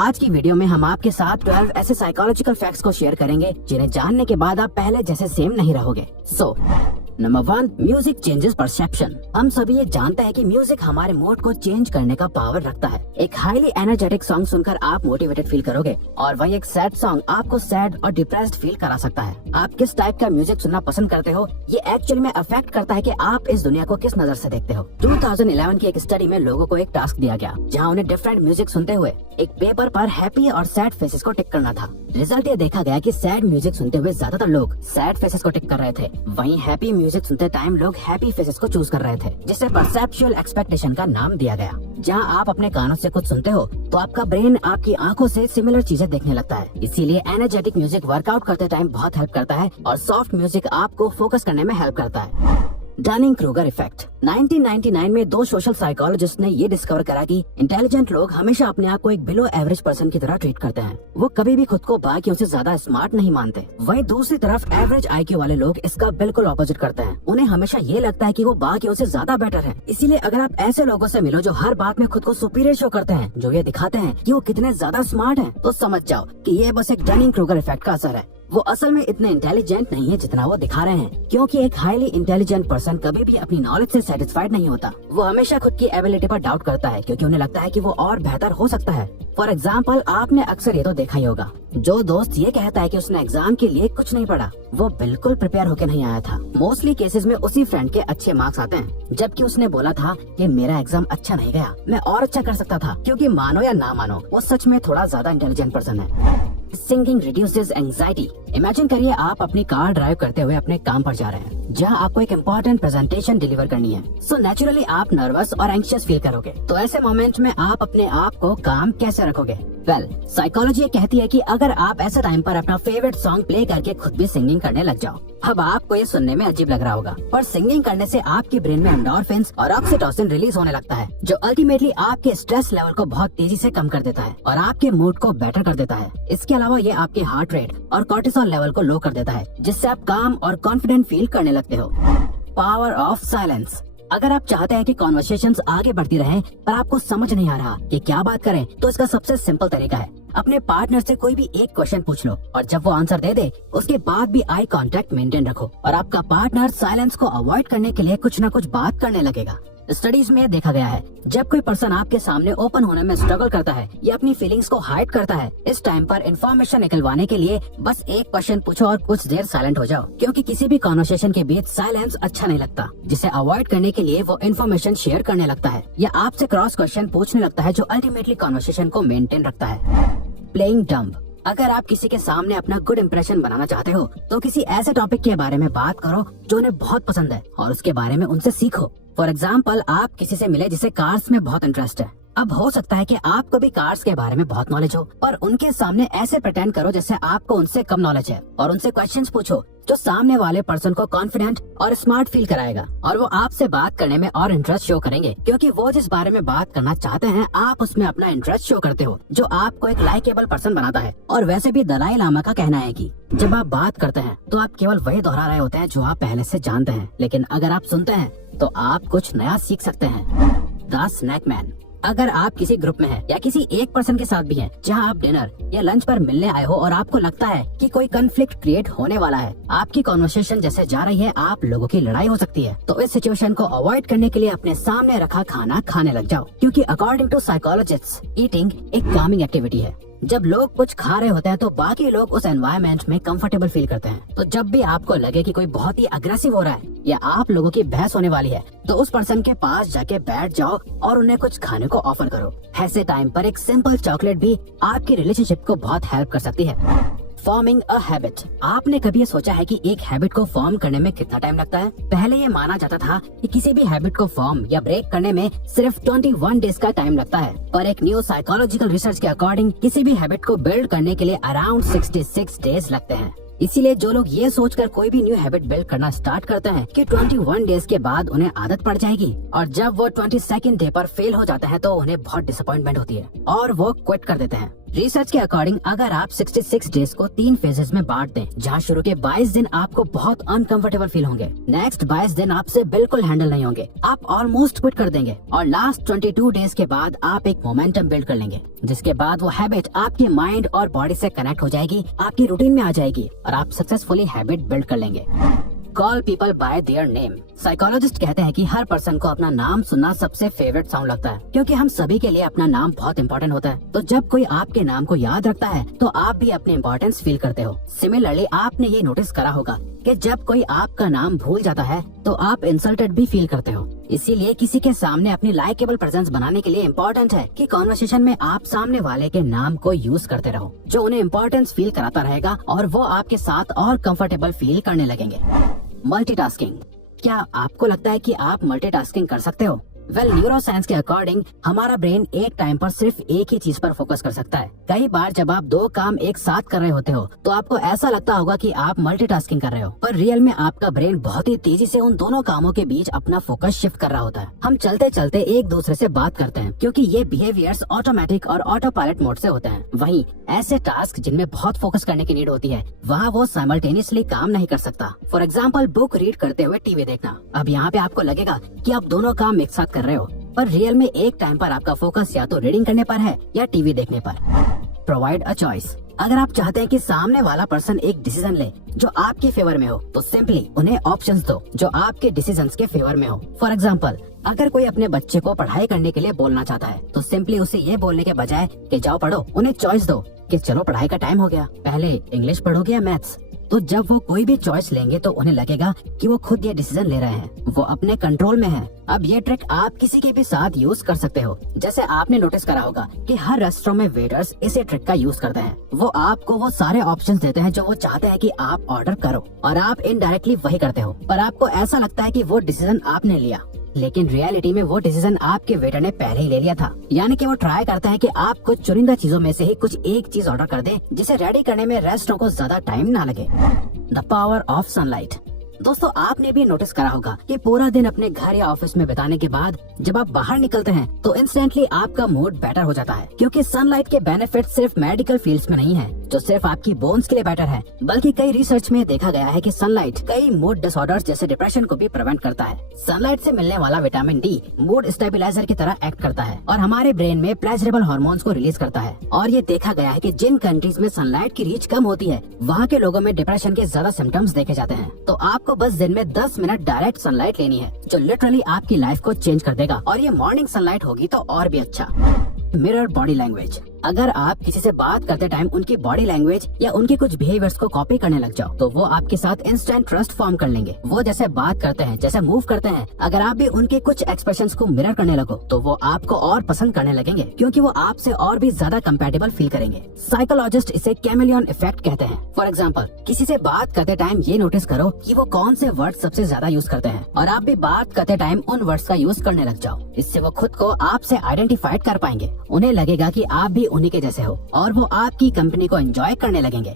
आज की वीडियो में हम आपके साथ 12 ऐसे साइकोलॉजिकल फैक्ट्स को शेयर करेंगे जिन्हें जानने के बाद आप पहले जैसे सेम नहीं रहोगे। Number 1, music changes perception. हम सभी ये जानते हैं कि म्यूजिक हमारे मूड को चेंज करने का पावर रखता है। एक हाईली एनर्जेटिक सॉन्ग सुनकर आप मोटिवेटेड फील करोगे और वही एक सैड सॉन्ग आपको सैड और डिप्रेस्ड फील करा सकता है। आप किस टाइप का म्यूजिक सुनना पसंद करते हो ये एक्चुअली में अफेक्ट करता है कि आप इस दुनिया को किस नजर से देखते हो। 2011 की एक स्टडी में लोगों को एक टास्क दिया गया जहाँ उन्हें डिफरेंट म्यूजिक सुनते हुए एक पेपर पर हैप्पी और सैड फेसेस को टिक करना था। रिजल्ट ये देखा गया कि सैड म्यूजिक सुनते हुए ज्यादातर लोग सैड फेसेस को टिक कर रहे थे, वहीं हैप्पी म्यूजिक सुनते टाइम लोग हैप्पी फेसेस को चूज कर रहे थे, जिसे परसेप्चुअल एक्सपेक्टेशन का नाम दिया गया। जहां आप अपने कानों से कुछ सुनते हो तो आपका ब्रेन आपकी आंखों से सिमिलर चीजें देखने लगता है। इसीलिए एनर्जेटिक म्यूजिक वर्कआउट करते टाइम बहुत हेल्प करता है और सॉफ्ट म्यूजिक आपको फोकस करने में हेल्प करता है। Dunning Kruger effect. 1999 में 2 सोशल साइकोलॉजिस्ट ने ये डिस्कवर करा कि इंटेलिजेंट लोग हमेशा अपने आप को एक बिलो एवरेज पर्सन की तरह ट्रीट करते हैं। वो कभी भी खुद को बाकियों से ज्यादा स्मार्ट नहीं मानते। वहीं दूसरी तरफ एवरेज आईक्यू वाले लोग इसका बिल्कुल ऑपोजिट करते हैं। उन्हें हमेशा ये लगता है कि वो बाकियों से ज्यादा बेटर है। इसीलिए अगर आप ऐसे लोगों से मिलो जो हर बात में खुद को सुपीरियर शो करते हैं, जो ये दिखाते हैं कि वो कितने ज्यादा स्मार्ट हैं, तो समझ जाओ कि ये बस एक डनिंग-क्रूगर इफेक्ट का असर है। वो असल में इतने इंटेलिजेंट नहीं है जितना वो दिखा रहे हैं, क्योंकि एक हाईली इंटेलिजेंट पर्सन कभी भी अपनी नॉलेज से सेटिस्फाइड नहीं होता। वो हमेशा खुद की एबिलिटी पर डाउट करता है, क्योंकि उन्हें लगता है कि वो और बेहतर हो सकता है। फॉर एग्जाम्पल, आपने अक्सर ये तो देखा ही होगा, जो दोस्त ये कहता है कि उसने एग्जाम के लिए कुछ नहीं पढ़ा, वो बिल्कुल प्रिपेयर होकर नहीं आया था। मोस्टली केसेस में उसी फ्रेंड के अच्छे मार्क्स आते हैं, जबकि उसने बोला था कि मेरा एग्जाम अच्छा नहीं गया, मैं और अच्छा कर सकता था। क्योंकि मानो या ना मानो, वो सच में थोड़ा ज्यादा इंटेलिजेंट पर्सन है। Singing reduces anxiety. इमेजिन करिए आप अपनी कार ड्राइव करते हुए अपने काम पर जा रहे हैं, जहां आपको एक इम्पोर्टेंट प्रेजेंटेशन डिलीवर करनी है। सो नेचुरली आप नर्वस और एंग्शियस फील करोगे। तो ऐसे मोमेंट में आप अपने आप को काम कैसे रखोगे? वेल, साइकोलॉजी कहती है कि अगर आप ऐसे टाइम पर अपना फेवरेट सॉन्ग प्ले करके खुद भी सिंगिंग करने लग जाओ। अब आपको ये सुनने में अजीब लग रहा होगा, पर सिंगिंग करने से आपके ब्रेन में एंडोर्फिन्स और ऑक्सीटोसिन रिलीज होने लगता है, जो अल्टीमेटली आपके स्ट्रेस लेवल को बहुत तेजी से कम कर देता है और आपके मूड को बेटर कर देता है। इसके अलावा ये आपके हार्ट रेट और कॉर्टिसोल लेवल को लो कर देता है, जिससे आप काम और कॉन्फिडेंट फील करने लगते हो। Power of silence. अगर आप चाहते हैं कि कॉन्वर्सेशंस आगे बढ़ती रहें पर आपको समझ नहीं आ रहा कि क्या बात करें, तो इसका सबसे सिंपल तरीका है अपने पार्टनर से कोई भी एक क्वेश्चन पूछ लो और जब वो आंसर दे दे उसके बाद भी आई कांटेक्ट मेंटेन रखो और आपका पार्टनर साइलेंस को अवॉइड करने के लिए कुछ न कुछ बात करने लगेगा। स्टडीज में देखा गया है, जब कोई पर्सन आपके सामने ओपन होने में स्ट्रगल करता है या अपनी फीलिंग्स को हाइड करता है, इस टाइम पर इन्फॉर्मेशन निकलवाने के लिए बस एक क्वेश्चन पूछो और कुछ देर साइलेंट हो जाओ, क्योंकि किसी भी कॉन्वर्सेशन के बीच साइलेंस अच्छा नहीं लगता, जिसे अवॉइड करने के लिए वो इन्फॉर्मेशन शेयर करने लगता है या आपसे क्रॉस क्वेश्चन पूछने लगता है, जो अल्टीमेटली कॉन्वर्सेशन को मेंटेन रखता है। Playing dumb. अगर आप किसी के सामने अपना गुड इंप्रेशन बनाना चाहते हो तो किसी ऐसे टॉपिक के बारे में बात करो जो उन्हें बहुत पसंद है और उसके बारे में उनसे सीखो। फॉर एग्जाम्पल, आप किसी से मिले जिसे कार्स में बहुत इंटरेस्ट है। अब हो सकता है कि आपको भी कार्स के बारे में बहुत नॉलेज हो, पर उनके सामने ऐसे प्रिटेंड करो जैसे आपको उनसे कम नॉलेज है और उनसे क्वेश्चंस पूछो जो सामने वाले पर्सन को कॉन्फिडेंट और स्मार्ट फील कराएगा और वो आपसे बात करने में और इंटरेस्ट शो करेंगे, क्योंकि वो जिस बारे में बात करना चाहते हैं आप उसमें अपना इंटरेस्ट शो करते हो, जो आपको एक लाइकेबल पर्सन बनाता है। और वैसे भी दलाई लामा का कहना है कि जब आप बात करते हैं तो आप केवल वही दोहरा रहे होते हैं जो आप पहले से जानते हैं, लेकिन अगर आप सुनते हैं तो आप कुछ नया सीख सकते हैं। The snake man. अगर आप किसी ग्रुप में हैं या किसी एक पर्सन के साथ भी हैं जहां आप डिनर या लंच पर मिलने आए हो और आपको लगता है कि कोई कॉन्फ्लिक्ट क्रिएट होने वाला है, आपकी कॉन्वर्सेशन जैसे जा रही है आप लोगों की लड़ाई हो सकती है, तो इस सिचुएशन को अवॉइड करने के लिए अपने सामने रखा खाना खाने लग जाओ, क्योंकि अकॉर्डिंग टू साइकोलॉजिस्ट्स ईटिंग एक कामिंग एक्टिविटी है। जब लोग कुछ खा रहे होते हैं तो बाकी लोग उस एनवायरनमेंट में कंफर्टेबल फील करते हैं। तो जब भी आपको लगे कि कोई बहुत ही अग्रेसिव हो रहा है या आप लोगों की बहस होने वाली है, तो उस पर्सन के पास जाके बैठ जाओ और उन्हें कुछ खाने को ऑफर करो। ऐसे टाइम पर एक सिंपल चॉकलेट भी आपकी रिलेशनशिप को बहुत हेल्प कर सकती है। Forming a habit. आपने कभी ये सोचा है कि एक हैबिट को फॉर्म करने में कितना टाइम लगता है? पहले ये माना जाता था कि किसी भी हैबिट को फॉर्म या ब्रेक करने में सिर्फ 21 डेज का टाइम लगता है, पर एक न्यू साइकोलॉजिकल रिसर्च के अकॉर्डिंग किसी भी हैबिट को बिल्ड करने के लिए अराउंड 66 डेज लगते हैं। इसीलिए जो लोग ये सोचकर कोई भी न्यू हैबिट बिल्ड करना स्टार्ट करते हैं कि 21 डेज के बाद उन्हें आदत पड़ जाएगी, और जब वो 22nd डे पर फेल हो जाता है तो उन्हें बहुत डिसअपॉइंटमेंट होती है और वो क्विट कर देते हैं। रिसर्च के अकॉर्डिंग अगर आप 66 डेज को 3 फेजेस में बांट दें, जहाँ शुरू के 22 दिन आपको बहुत अनकंफर्टेबल फील होंगे, नेक्स्ट 22 दिन आपसे बिल्कुल हैंडल नहीं होंगे, आप ऑलमोस्ट क्विट कर देंगे, और लास्ट 22 डेज के बाद आप एक मोमेंटम बिल्ड कर लेंगे, जिसके बाद वो हैबिट आपके माइंड और बॉडी से कनेक्ट हो जाएगी, आपकी रूटीन में आ जाएगी और आप सक्सेसफुली हैबिट बिल्ड कर लेंगे। Call people bye their name. Psychologist कहते हैं कि हर पर्सन को अपना नाम सुनना सबसे फेवरेट साउंड लगता है, क्योंकि हम सभी के लिए अपना नाम बहुत इंपॉर्टेंट होता है। तो जब कोई आपके नाम को याद रखता है तो आप भी अपनी इम्पोर्टेंस फील करते हो। सिमिलरली आपने ये नोटिस करा होगा कि जब कोई आपका नाम भूल जाता है तो आप इंसल्टेड भी फील करते हो। इसीलिए किसी के सामने अपनी लाइकेबल प्रेजेंस बनाने के लिए इम्पोर्टेंट है कि कॉन्वर्सेशन में आप सामने वाले के नाम को यूज करते रहो, जो उन्हें इम्पोर्टेंस फील कराता रहेगा और वो आपके साथ और कंफर्टेबल फील करने लगेंगे। मल्टीटास्किंग। क्या आपको लगता है कि आप मल्टीटास्किंग कर सकते हो? न्यूरोसाइंस के अकॉर्डिंग हमारा ब्रेन एक टाइम पर सिर्फ एक ही चीज पर फोकस कर सकता है। कई बार जब आप 2 काम एक साथ कर रहे होते हो तो आपको ऐसा लगता होगा कि आप मल्टीटास्किंग कर रहे हो, पर रियल में आपका ब्रेन बहुत ही तेजी से उन दोनों कामों के बीच अपना फोकस शिफ्ट कर रहा होता है। हम चलते चलते एक दूसरे से बात करते हैं, क्योंकि ये बिहेवियर्स ऑटोमेटिक और ऑटो पायलट मोड से होते हैं। वहीं ऐसे टास्क जिनमें बहुत फोकस करने की नीड होती है, वहाँ वो साइमल्टेनियसली काम नहीं कर सकता। फॉर एग्जाम्पल, बुक रीड करते हुए टीवी देखना। अब यहाँ पे आपको लगेगा कि आप दोनों काम एक साथ कर रहे हो, पर रियल में एक टाइम पर आपका फोकस या तो रीडिंग करने पर है या टीवी देखने पर। Provide a choice. अगर आप चाहते हैं कि सामने वाला पर्सन एक डिसीजन ले जो आपके फेवर में हो, तो सिंपली उन्हें ऑप्शंस दो जो आपके डिसीजंस के फेवर में हो। फॉर एग्जाम्पल, अगर कोई अपने बच्चे को पढ़ाई करने के लिए बोलना चाहता है तो सिंपली उसे ये बोलने के बजाय कि जाओ पढ़ो, उन्हें चॉइस दो कि चलो पढ़ाई का टाइम हो गया, पहले इंग्लिश पढ़ोगे या मैथ्स। तो जब वो कोई भी चॉइस लेंगे तो उन्हें लगेगा कि वो खुद ये डिसीजन ले रहे हैं, वो अपने कंट्रोल में है। अब ये ट्रिक आप किसी के भी साथ यूज कर सकते हो। जैसे आपने नोटिस करा होगा कि हर रेस्टोरेंट में वेटर्स इसी ट्रिक का यूज करते हैं। वो आपको वो सारे ऑप्शंस देते हैं जो वो चाहते हैं कि आप ऑर्डर करो, और आप इनडायरेक्टली वही करते हो, पर आपको ऐसा लगता है कि वो डिसीजन आपने लिया, लेकिन रियलिटी में वो डिसीजन आपके वेटर ने पहले ही ले लिया था। यानी कि वो ट्राई करता है कि आप कुछ चुनिंदा चीजों में से ही कुछ एक चीज ऑर्डर कर दें, जिसे रेडी करने में रेस्टोरेंट को ज्यादा टाइम ना लगे। The power of sunlight. दोस्तों, आपने भी नोटिस करा होगा कि पूरा दिन अपने घर या ऑफिस में बिताने के बाद जब आप बाहर निकलते हैं तो इंस्टेंटली आपका मूड बेटर हो जाता है, क्योंकि सनलाइट के बेनिफिट सिर्फ मेडिकल फील्ड्स में नहीं है जो सिर्फ आपकी बोन्स के लिए बेटर है, बल्कि कई रिसर्च में देखा गया है कि सनलाइट कई मूड डिसऑर्डर्स जैसे डिप्रेशन को भी प्रिवेंट करता है। सनलाइट से मिलने वाला विटामिन डी मूड स्टेबिलाईजर की तरह एक्ट करता है और हमारे ब्रेन में प्लेजरेबल हार्मोन्स को रिलीज करता है। और ये देखा गया है कि जिन कंट्रीज में सनलाइट की रीच कम होती है, वहाँ के लोगों में डिप्रेशन के ज्यादा सिम्टम्स देखे जाते हैं। तो आपको बस दिन में 10 मिनट डायरेक्ट सनलाइट लेनी है, जो लिटरली आपकी लाइफ को चेंज कर देगा, और ये मॉर्निंग सनलाइट होगी तो और भी अच्छा। Mirror body language. अगर आप किसी से बात करते टाइम उनकी बॉडी लैंग्वेज या उनके कुछ बिहेवियर्स को कॉपी करने लग जाओ तो वो आपके साथ इंस्टेंट ट्रस्ट फॉर्म कर लेंगे। वो जैसे बात करते हैं, जैसे मूव करते हैं, अगर आप भी उनके कुछ एक्सप्रेशंस को मिरर करने लगो तो वो आपको और पसंद करने लगेंगे, क्योंकि वो आपसे और भी ज्यादा कंपैटिबल फील करेंगे। साइकोलॉजिस्ट इसे कैमेलियन इफेक्ट कहते हैं। फॉर एग्जाम्पल, किसी से बात करते टाइम ये नोटिस करो कि वो कौन से वर्ड सबसे ज्यादा यूज करते हैं, और आप भी बात करते टाइम उन वर्ड्स का यूज करने लग जाओ। इससे वो खुद को आपसे आइडेंटिफाइड कर पाएंगे, उन्हें लगेगा कि आप भी उन्हीं के जैसे हो, और वो आपकी कंपनी को एंजॉय करने लगेंगे।